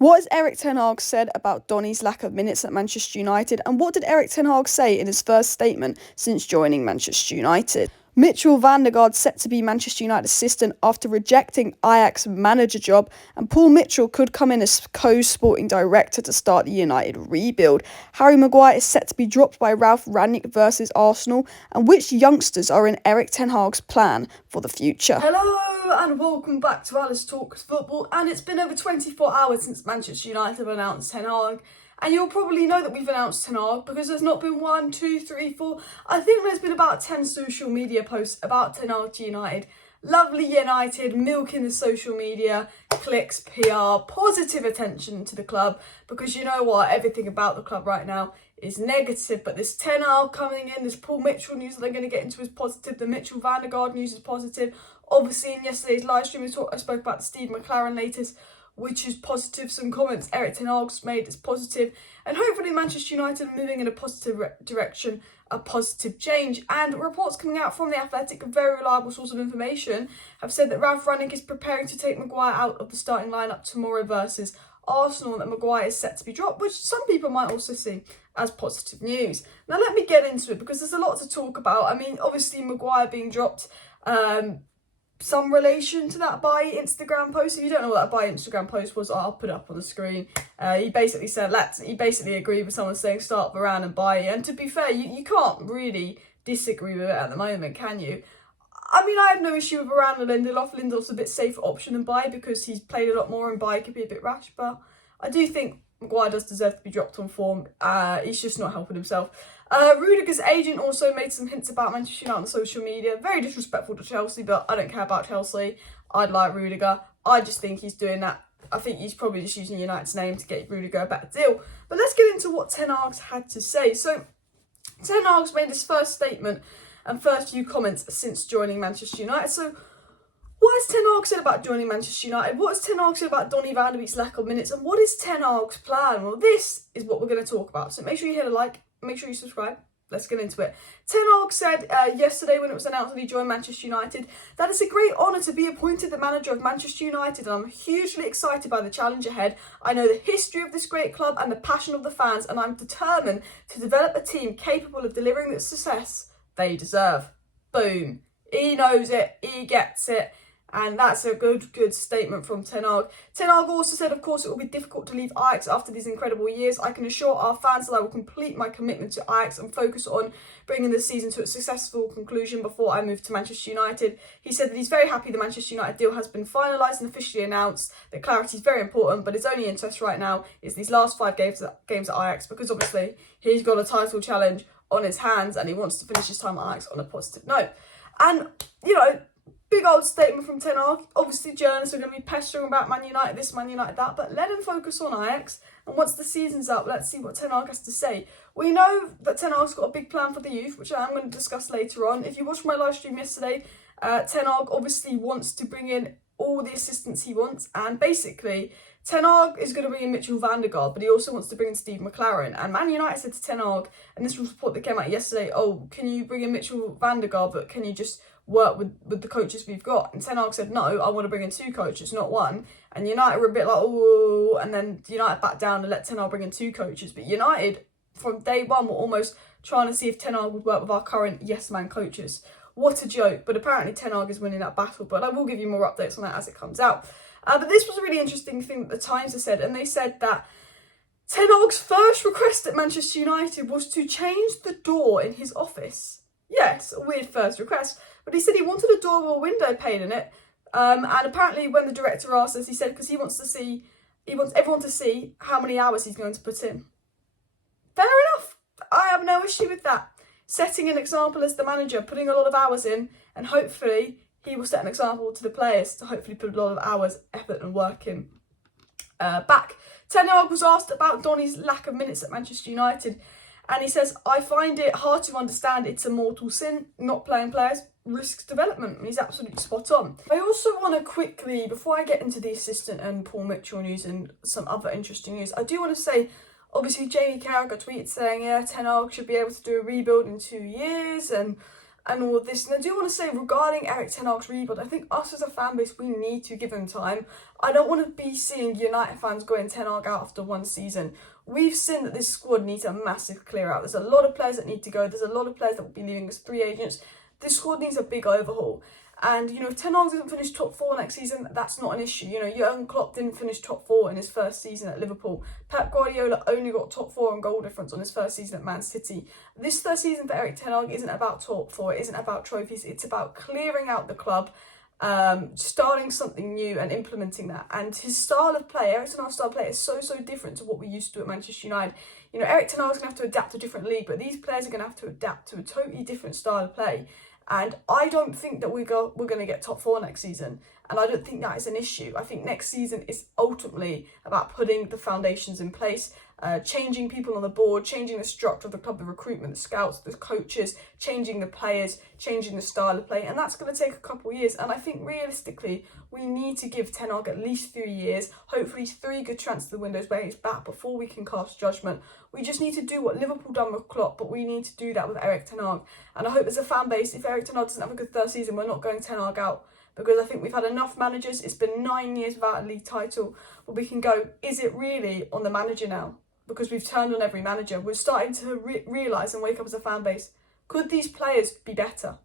What has Erik Ten Hags said about Donny's lack of minutes at Manchester United, and what did Erik Ten Hags say in his first statement since joining Manchester United? Mitchell van der Gaard set to be Manchester United assistant after rejecting Ajax manager job, and Paul Mitchell could come in as co-sporting director to start the United rebuild. Harry Maguire is set to be dropped by Ralf Rangnick versus Arsenal, and which youngsters are in Erik Ten Hag's plan for the future? Hello and welcome back to Alice Talks Football, and it's been over 24 hours since Manchester United have announced Ten Hag. And you'll probably know that we've announced Ten Hag because there's not been 1, 2, 3, 4. I think there's been about 10 social media posts about Ten Hag to United. Lovely United, milking the social media, clicks, PR, positive attention to the club. Because you know what, everything about the club right now is negative. But this Ten Hag coming in, this Paul Mitchell news that they're going to get into is positive. The Mitchell van der Gaard news is positive. Obviously, in yesterday's live stream, I spoke about the Steve McLaren latest, which is positive. Some comments Erik Ten Hag's made is positive, and hopefully Manchester United are moving in a positive direction, a positive change. And reports coming out from The Athletic, a very reliable source of information, have said that Ralf Rangnick is preparing to take Maguire out of the starting lineup tomorrow versus Arsenal, and that Maguire is set to be dropped, which some people might also see as positive news. Now let me get into it because there's a lot to talk about. I mean, obviously Maguire being dropped, some relation to that by Instagram post. If you don't know what that by Instagram post was, I'll put it up on the screen. He basically said, he basically agreed with someone saying start Varane and buy. And to be fair, you can't really disagree with it at the moment, can you? I mean, I have no issue with Varane and Lindelof. Lindelof's a bit safer option than buy because he's played a lot more, and buy could be a bit rash. But I do think Maguire does deserve to be dropped on form. He's just not helping himself. Rudiger's agent also made some hints about Manchester United on social media. Very disrespectful to Chelsea, but I don't care about Chelsea. I'd like Rudiger. I just think he's doing that. I think he's probably just using United's name to get Rudiger a better deal. But let's get into what Ten Hag's had to say. So, Ten Hag's made his first statement and first few comments since joining Manchester United. So, what has Ten Hag said about joining Manchester United? What has Ten Hag said about Donny van der Beek's lack of minutes? And what is Ten Hag's plan? Well, this is what we're going to talk about. So make sure you hit a like, make sure you subscribe. Let's get into it. Ten Hag said yesterday when it was announced that he joined Manchester United that it's a great honour to be appointed the manager of Manchester United, and I'm hugely excited by the challenge ahead. I know the history of this great club and the passion of the fans, and I'm determined to develop a team capable of delivering the success they deserve. Boom. He knows it. He gets it. And that's a good statement from Ten Hag. Ten Hag also said, of course, it will be difficult to leave Ajax after these incredible years. I can assure our fans that I will complete my commitment to Ajax and focus on bringing the season to a successful conclusion before I move to Manchester United. He said that he's very happy the Manchester United deal has been finalised and officially announced, that clarity is very important, but his only interest right now is these last 5 games at Ajax, because obviously he's got a title challenge on his hands and he wants to finish his time at Ajax on a positive note. And, you know, big old statement from Ten Hag. Obviously, journalists are going to be pestering about Man United this, Man United that, but let him focus on Ajax. And once the season's up, let's see what Ten Hag has to say. We know that Ten Hag's got a big plan for the youth, which I'm going to discuss later on. If you watched my live stream yesterday, Ten Hag obviously wants to bring in all the assistants he wants. And basically, Ten Hag is going to bring in Mitchell van der Gaard, but he also wants to bring in Steve McLaren. And Man United said to Ten Hag, and this was a report that came out yesterday, oh, can you bring in Mitchell van der Gaard, but can you just work with the coaches we've got? And Ten Hag said, no, I want to bring in 2 coaches, not 1. And United were a bit like, oh, and then United backed down and let Ten Hag bring in 2 coaches. But United, from day one, were almost trying to see if Ten Hag would work with our current yes-man coaches. What a joke. But apparently Ten Hag is winning that battle. But I will give you more updates on that as it comes out. But this was a really interesting thing that the Times has said. And they said that Ten Hag's first request at Manchester United was to change the door in his office. Yes, a weird first request. But he said he wanted a door with a window pane in it. And apparently when the director asked us, he said because he wants everyone to see how many hours he's going to put in. Fair enough. I have no issue with that. Setting an example as the manager, putting a lot of hours in, and hopefully he will set an example to the players to hopefully put a lot of hours, effort and work in back. Ten Hag was asked about Donny's lack of minutes at Manchester United, and he says, I find it hard to understand it's a mortal sin. Not playing players risks development. And he's absolutely spot on. I also want to quickly, before I get into the assistant and Paul Mitchell news and some other interesting news, I do want to say, obviously Jamie Carragher tweeted saying, yeah, Ten Hag should be able to do a rebuild in 2 years, and and all of this. And I do want to say regarding Erik Ten Hag's rebuild, I think us as a fan base, we need to give him time. I don't want to be seeing United fans going Ten Hag out after one season. We've seen that this squad needs a massive clear out. There's a lot of players that need to go. There's a lot of players that will be leaving as free agents. This squad needs a big overhaul. And, if Ten Hag doesn't finish top 4 next season, that's not an issue. Jurgen Klopp didn't finish top 4 in his first season at Liverpool. Pep Guardiola only got top 4 on goal difference on his first season at Man City. This first season for Erik Ten Hag isn't about top 4, it isn't about trophies, it's about clearing out the club, starting something new and implementing that. And his style of play, Erik Ten Hag's style of play, is so different to what we used to do at Manchester United. Erik Ten Hag's going to have to adapt to a different league, but these players are going to have to adapt to a totally different style of play. And I don't think that we're going to get top 4 next season. And I don't think that is an issue. I think next season is ultimately about putting the foundations in place, changing people on the board, changing the structure of the club, the recruitment, the scouts, the coaches, changing the players, changing the style of play. And that's going to take a couple of years. And I think realistically, we need to give Ten Hag at least 3 years, hopefully 3 good transfer windows where he's back before we can cast judgment. We just need to do what Liverpool done with Klopp, but we need to do that with Erik Ten Hag. And I hope as a fan base, if Erik Ten Hag doesn't have a good third season, we're not going Ten Hag out. Because I think we've had enough managers. It's been 9 years without a league title. But we can go, is it really on the manager now? Because we've turned on every manager. We're starting to realise and wake up as a fan base. Could these players be better?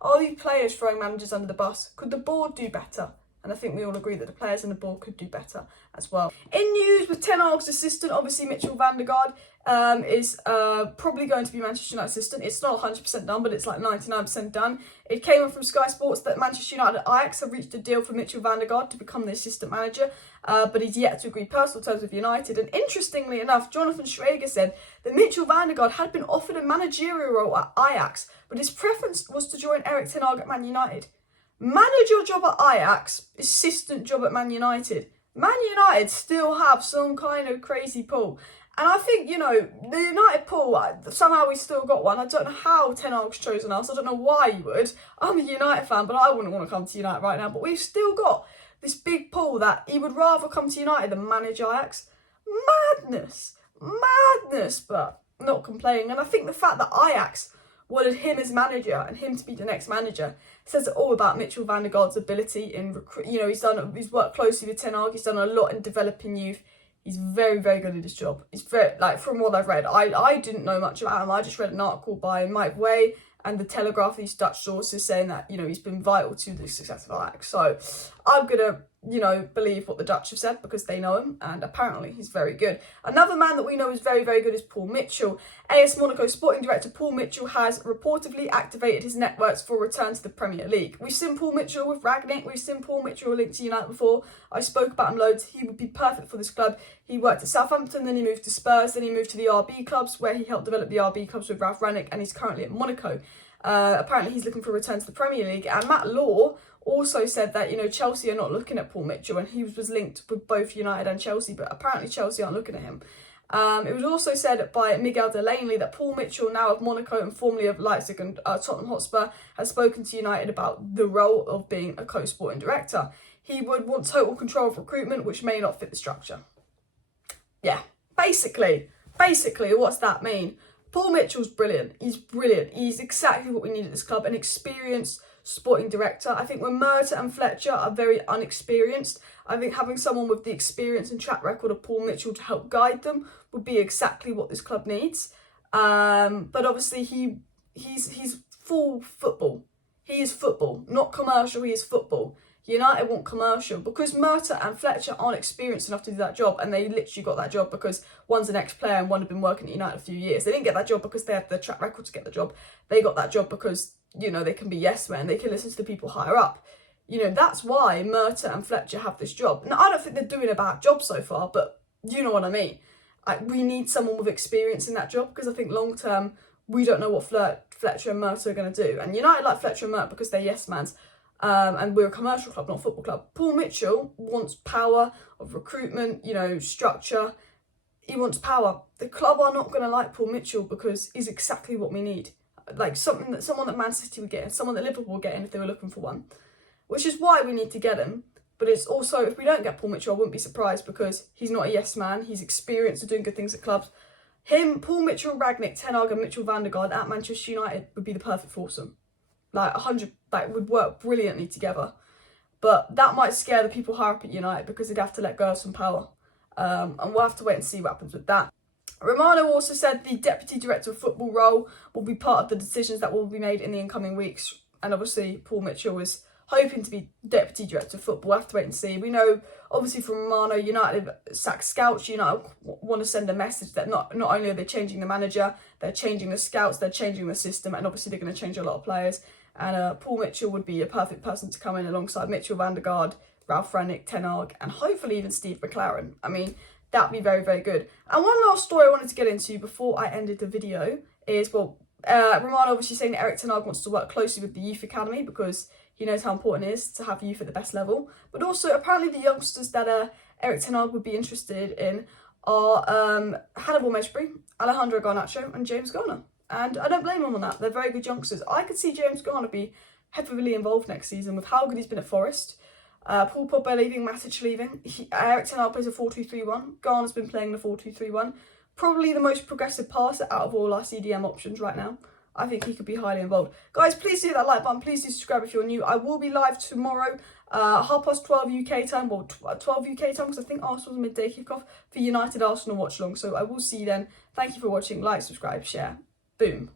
Are these players throwing managers under the bus? Could the board do better? And I think we all agree that the players and the board could do better as well. In news with Ten Hag's assistant, obviously Mitchell van der Gaard is probably going to be Manchester United assistant. It's not 100% done, but it's like 99% done. It came up from Sky Sports that Manchester United and Ajax have reached a deal for Mitchell van der Gaard to become the assistant manager, but he's yet to agree personal terms with United. And interestingly enough, Jonathan Schrager said that Mitchell van der Gaard had been offered a managerial role at Ajax, but his preference was to join Erik Ten Hag at Man United. Manager job at Ajax, assistant job at Man United. Man United still have some kind of crazy pull. And I think, the United pull, somehow we still got one. I don't know how Ten Hag's chosen us. I don't know why you would. I'm a United fan, but I wouldn't want to come to United right now. But we've still got this big pull that he would rather come to United than manage Ajax. Madness, but not complaining. And I think the fact that Ajax wanted him as manager and him to be the next manager says it all about Mitchell van der Gaard's ability in recruit. He's worked closely with Ten Hag. He's done a lot in developing youth. He's very, very good at his job. He's very, from what I've read, I didn't know much about him. I just read an article by Maguire and the Telegraph, these Dutch sources, saying that, he's been vital to the success of Ajax. So I'm going to, believe what the Dutch have said because they know him, and apparently he's very good. Another man that we know is very, very good is Paul Mitchell. AS Monaco sporting director Paul Mitchell has reportedly activated his networks for a return to the Premier League. We've seen Paul Mitchell with Rangnick. We've seen Paul Mitchell linked to United before. I spoke about him loads. He would be perfect for this club. He worked at Southampton, then he moved to Spurs, then he moved to the RB clubs where he helped develop the RB clubs with Ralf Rangnick, and he's currently at Monaco. Apparently he's looking for a return to the Premier League. And Matt Law also said that, Chelsea are not looking at Paul Mitchell, and he was linked with both United and Chelsea, but apparently Chelsea aren't looking at him. It was also said by Miguel Delaney that Paul Mitchell, now of Monaco and formerly of Leipzig and Tottenham Hotspur, has spoken to United about the role of being a co-sporting director. He would want total control of recruitment, which may not fit the structure. Yeah, basically, what's that mean? Paul Mitchell's brilliant. He's brilliant. He's exactly what we need at this club, an experienced sporting director. I think when Murta and Fletcher are very unexperienced, I think having someone with the experience and track record of Paul Mitchell to help guide them would be exactly what this club needs. But obviously he's full football. He is football, not commercial. He is football. United want commercial because Murta and Fletcher aren't experienced enough to do that job, and they literally got that job because one's an ex-player and one had been working at United a few years. They didn't get that job because they had the track record to get the job. They got that job because, they can be yes men, they can listen to the people higher up. That's why Murta and Fletcher have this job. Now, I don't think they're doing a bad job so far, but you know what I mean. We need someone with experience in that job because I think long term, we don't know what Fletcher and Murta are going to do. And United like Fletcher and Murta because they're yes mans. And we're a commercial club, not a football club. Paul Mitchell wants power of recruitment, structure. He wants power. The club are not going to like Paul Mitchell because he's exactly what we need. Like someone that Man City would get in, someone that Liverpool would get in if they were looking for one. Which is why we need to get him. But it's also, if we don't get Paul Mitchell, I wouldn't be surprised because he's not a yes man. He's experienced at doing good things at clubs. him, Paul Mitchell, Rangnick, Ten Hag and Mitchell van der Gaard at Manchester United would be the perfect foursome. Like 100, like would work brilliantly together. But that might scare the people higher up at United because they'd have to let go of some power. And we'll have to wait and see what happens with that. Romano also said the Deputy Director of Football role will be part of the decisions that will be made in the incoming weeks. And obviously, Paul Mitchell is hoping to be Deputy Director of Football. We'll have to wait and see. We know, obviously, from Romano, United sack scouts. United want to send a message that not only are they changing the manager, they're changing the scouts, they're changing the system, and obviously they're going to change a lot of players. And Paul Mitchell would be a perfect person to come in alongside Mitchell van der Gaard, Ralf Rangnick, Ten Hag, and hopefully even Steve McLaren. I mean, that'd be very, very good. And one last story I wanted to get into before I ended the video is, well, Romano obviously saying that Erik Ten Hag wants to work closely with the youth academy because he knows how important it is to have youth at the best level. But also, apparently the youngsters that Erik Ten Hag would be interested in are Hannibal Mejbri, Alejandro Garnacho, and James Garner. And I don't blame him on that. They're very good youngsters. I could see James Garner be heavily involved next season with how good he's been at Forest. Paul Pogba leaving, Matic leaving. Erik Ten Hag plays a 4-2-3-1. Garner's been playing the 4-2-3-1. Probably the most progressive passer out of all our CDM options right now. I think he could be highly involved. Guys, please do that like button. Please do subscribe if you're new. I will be live tomorrow, 12:30 UK time, well, 12 UK time, because I think Arsenal's midday kickoff for United Arsenal watch along. So I will see you then. Thank you for watching. Like, subscribe, share. Boom.